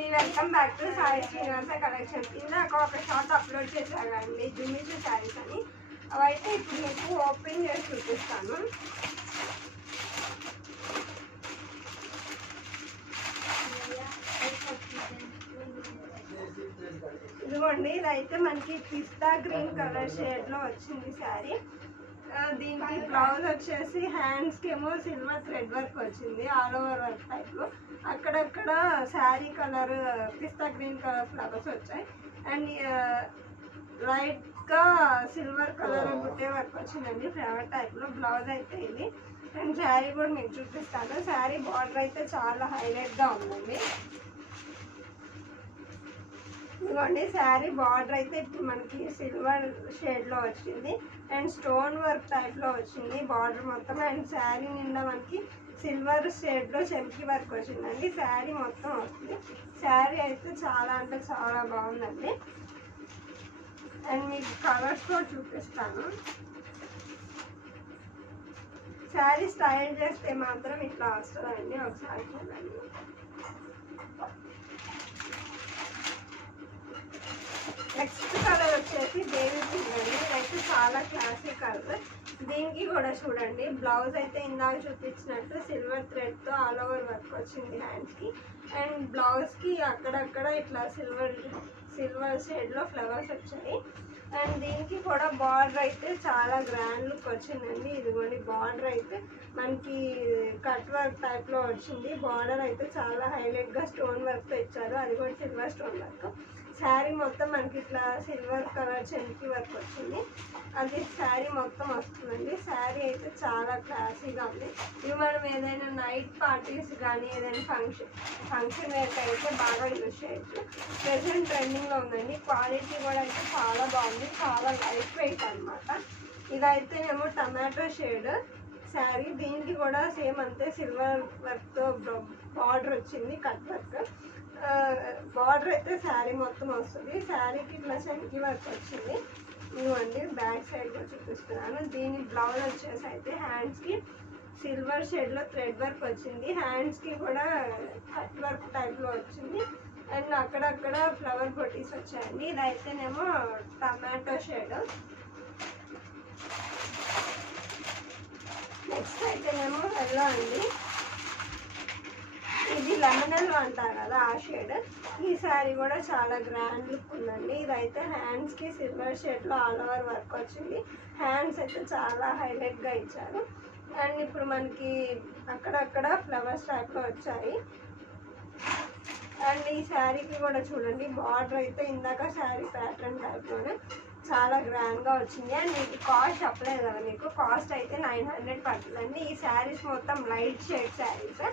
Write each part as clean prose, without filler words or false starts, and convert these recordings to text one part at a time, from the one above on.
అండి, welcome back to Sai Srinivasa collections. ఇందాక ఒక షార్ట్ అప్లోడ్ చేశారండి జుమ్మిచు శారీస్ అని. అవైతే ఇప్పుడు మీకు ఓపెన్ చేసి చూపిస్తాను. ఇదిగోండి, ఇదైతే మనకి పిస్తా గ్రీన్ కలర్ షేడ్లో వచ్చింది శారీ. దీనికి బ్లౌజ్ వచ్చేసి హ్యాండ్స్కి ఏమో సిల్వర్ థ్రెడ్ వర్క్ వచ్చింది, ఆల్ ఓవర్ వర్క్ టైప్లో. అక్కడక్కడ శారీ కలర్ పిస్తా గ్రీన్ కలర్ ఫ్లవర్స్ వచ్చాయి. అండ్ లైట్గా సిల్వర్ కలర్ బుట్టే వర్క్ వచ్చిందండి ఫ్లవర్ టైప్లో. బ్లౌజ్ అయితే ఇది. అండ్ శారీ కూడా మీకు చూపిస్తాను. శారీ బార్డర్ అయితే చాలా హైలైట్గా ఉందండి. ఇదిగోండి, శారీ బార్డర్ అయితే ఇప్పుడు మనకి సిల్వర్ షేడ్లో వచ్చింది అండ్ స్టోన్ వర్క్ టైప్లో వచ్చింది బార్డర్ మొత్తం. అండ్ శారీ నిండా మనకి సిల్వర్ షేడ్లో చెంకి వర్క్ వచ్చిందండి. శారీ మొత్తం వస్తుంది. శారీ అయితే చాలా అంటే చాలా బాగుందండి. అండ్ మీకు కలర్స్ కూడా చూపిస్తాను. శారీ స్టైల్ చేస్తే మాత్రం ఇట్లా వస్తుందండి. ఒకసారి చూడండి. నెక్స్ట్ కలర్ వచ్చేసి బేబీ పింక్ అండి. ఇదైతే చాలా క్లాసిక్ కలర్. దీనికి కూడా చూడండి, బ్లౌజ్ అయితే ఇందాక చూపించినట్టు సిల్వర్ థ్రెడ్తో ఆల్ ఓవర్ వర్క్ వచ్చింది హ్యాండ్స్కి. అండ్ బ్లౌజ్కి అక్కడక్కడ ఇట్లా సిల్వర్ షేడ్లో ఫ్లవర్స్ వచ్చాయి. అండ్ దీనికి కూడా బార్డర్ అయితే చాలా గ్రాండ్ లుక్ వచ్చిందండి. ఇదిగోండి, బార్డర్ అయితే మనకి కట్ వర్క్ టైప్లో వచ్చింది. బార్డర్ అయితే చాలా హైలైట్గా స్టోన్ వర్క్తో ఇచ్చారు, అది కూడా సిల్వర్ స్టోన్ వర్క్. శారీ మొత్తం మనకి ఇట్లా సిల్వర్ కలర్ చెంకి వర్క్ వచ్చింది. అది శారీ మొత్తం వస్తుందండి. శారీ అయితే చాలా క్లాసీగా ఉంది. ఇవి మనం ఏదైనా నైట్ పార్టీస్ కానీ ఏదైనా ఫంక్షన్ వేర్ అయితే బాగా యూజ్ చేయొచ్చు. ప్రెసెంట్ ట్రెండింగ్లో ఉందండి. క్వాలిటీ కూడా అయితే చాలా బాగుంది, చాలా లైట్ వెయిట్ అనమాట. ఇదైతేనేమో టమాటో షేడ్ శారీ. దీనికి కూడా సేమ్ అంతే సిల్వర్ వర్క్తో బార్డర్ వచ్చింది, కట్ వర్క్. బార్డర్ అయితే శారీ మొత్తం వస్తుంది. శారీకి ఇట్లా చెంకి వర్క్ వచ్చింది. ఇవ్వండి, బ్యాక్ సైడ్ కూడా చూపిస్తున్నాను. దీని బ్లౌజ్ వచ్చేసి అయితే హ్యాండ్స్కి సిల్వర్ షేడ్లో థ్రెడ్ వర్క్ వచ్చింది. హ్యాండ్స్కి కూడా కట్ వర్క్ టైప్లో వచ్చింది. అండ్ అక్కడక్కడ ఫ్లవర్ బొటీస్ వచ్చాయండి. ఇదైతేనేమో టమాటో షేడ్. నెక్స్ట్ అయితేనేమో ఎల్లో అండి. ఇది లెమన్ ఎల్లో అంటారు కదా, ఆ షేడ్. ఈ శారీ కూడా చాలా గ్రాండ్ లుక్ ఉందండి. ఇదైతే హ్యాండ్స్కి సిల్వర్ షేడ్లో ఆల్ ఓవర్ వర్క్ వచ్చింది. హ్యాండ్స్ అయితే చాలా హైలైట్గా ఇచ్చారు. అండ్ ఇప్పుడు మనకి అక్కడక్కడ ఫ్లవర్స్ టైప్లో వచ్చాయి. అండ్ ఈ శారీకి కూడా చూడండి, బార్డర్ అయితే ఇందాక శారీ ప్యాటర్న్ టైప్లోనే చాలా గ్రాండ్గా వచ్చింది. అండ్ మీకు కాస్ట్ చెప్పలేదు కదా, మీకు కాస్ట్ అయితే 900 పడుతుందండి. ఈ శారీస్ మొత్తం light shade saris.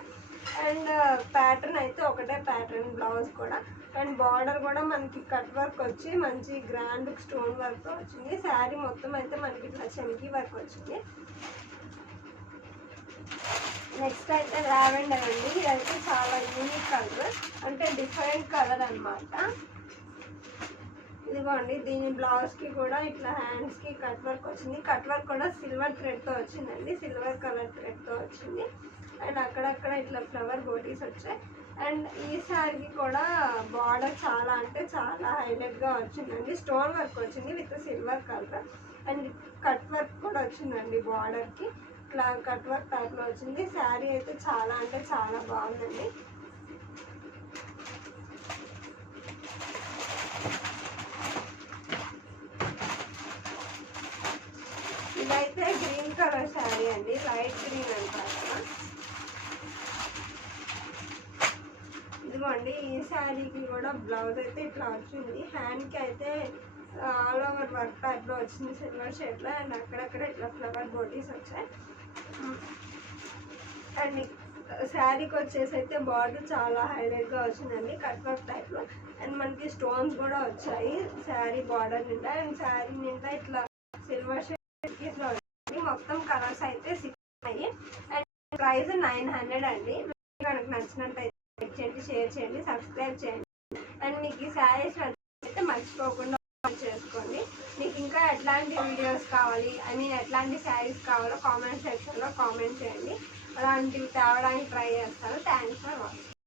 And pattern అయితే ఒకటే ప్యాటర్న్, బ్లౌజ్ కూడా. అండ్ బార్డర్ కూడా మనకి కట్ వర్క్ వచ్చి మంచి గ్రాండ్ స్టోన్ వర్క్ వచ్చింది. శారీ మొత్తం అయితే మనకి ఇట్లా చెంకి వర్క్ వచ్చింది. నెక్స్ట్ అయితే లావెండర్ అండి. ఇదైతే చాలా యూనిక్ కలర్, అంటే డిఫరెంట్ కలర్ అనమాట. ఇదిగోండి, దీని బ్లౌజ్కి కూడా ఇట్లా హ్యాండ్స్కి కట్ వర్క్ వచ్చింది. కట్ వర్క్ కూడా సిల్వర్ థ్రెడ్తో వచ్చిందండి, సిల్వర్ కలర్ థ్రెడ్తో వచ్చింది. అండ్ అక్కడక్కడ ఇట్లా ఫ్లవర్ బోటీస్ వచ్చాయి. అండ్ ఈ శారీకి కూడా బార్డర్ చాలా అంటే చాలా హైలైట్గా వచ్చిందండి. స్టోన్ వర్క్ వచ్చింది with silver colour. And cut work కూడా వచ్చిందండి బార్డర్కి, ఇట్లా కట్ వర్క్ టైప్లో వచ్చింది. శారీ అయితే చాలా అంటే చాలా బాగుందండి. ఇదైతే గ్రీన్ కలర్ శారీ అండి, లైట్ గ్రీన్ అంటారు కదా. ఇదిగోండి, ఈ శారీకి కూడా బ్లౌజ్ అయితే ఇట్లా వచ్చింది. హ్యాండ్కి అయితే ఆల్ ఓవర్ వర్క్ టైప్లో వచ్చింది సిల్వర్ షేడ్లో. అండ్ అక్కడక్కడ ఇట్లా ఫ్లవర్ బోటీస్ వచ్చాయి. అండ్ శారీకి వచ్చేసి అయితే బార్డర్ చాలా హైలైట్గా వచ్చిందండి, కట్ వర్క్ టైప్లో. అండ్ మనకి స్టోన్స్ కూడా వచ్చాయి శారీ బార్డర్ నిండా. అండ్ శారీ నిండా ఇట్లా సిల్వర్ షేడ్ ఇట్లా వచ్చింది. మొత్తం కలర్స్ అయితే 6 ఉన్నాయి. అండ్ ప్రైస్ 900 అండి. మనకు నచ్చినట్టయితే లైక్ చేయండి, షేర్ చేయండి, సబ్స్క్రైబ్ చేయండి. అండ్ మీకు ఈ శారీస్ అయితే మర్చిపోకుండా చేసుకోండి. మీకు ఇంకా ఎట్లాంటి వీడియోస్ కావాలి, ఎట్లాంటి శారీస్ కావాలో కామెంట్ సెక్షన్లో కామెంట్ చేయండి. అలాంటివి తేవడానికి ట్రై చేస్తాను. Thanks for watching.